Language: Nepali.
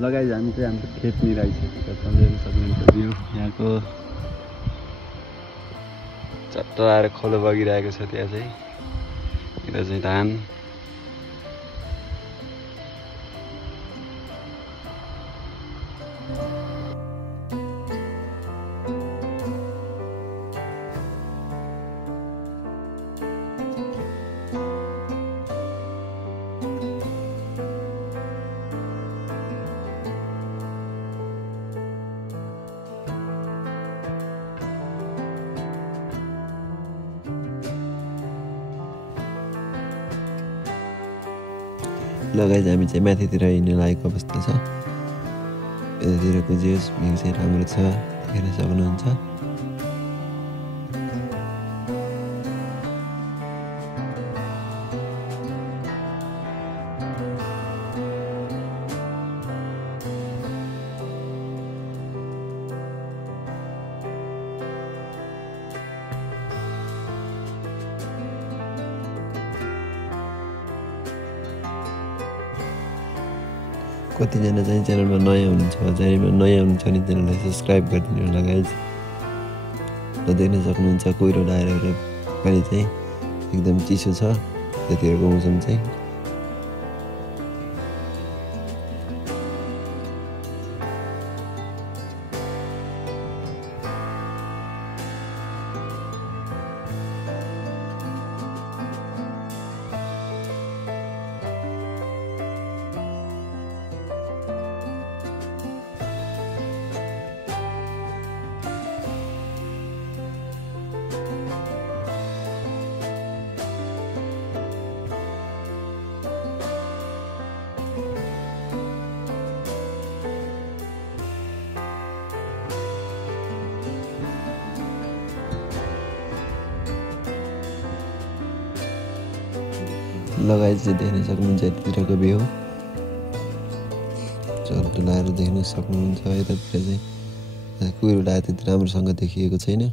लगाइज हामी चाहिँ हाम्रो खेतनिर आइसकेको छ। हेर्न सक्नुहुन्छ भ्यू यहाँको चट्ट आएर खोलो बगिरहेको छ। त्यहाँ चाहिँ यता चाहिँ धान लगाइज हामी चाहिँ माथितिर हिँड्न लागेको अवस्था छ। यतातिरको जे भ्यू चाहिँ राम्रो छ, हेर्न सक्नुहुन्छ। कतिजना चाहिँ च्यानलमा नयाँ हुनुहुन्छ, च्यानलमा नयाँ हुनुहुन्छ भने च्यानललाई सब्सक्राइब गरिदिनु होला गाइज। र देख्न सक्नुहुन्छ कुहिरो डाएर पानी चाहिँ एकदम चिसो छ त्यतिखेरको मौसम चाहिँ। लगाइ चाहिँ देख्न सक्नुहुन्छ यतातिरको भ्यू चट्ट लाएर देख्न सक्नुहुन्छ। यतातिर चाहिँ कुहिरो डाएर त्यति राम्रोसँग देखिएको छैन।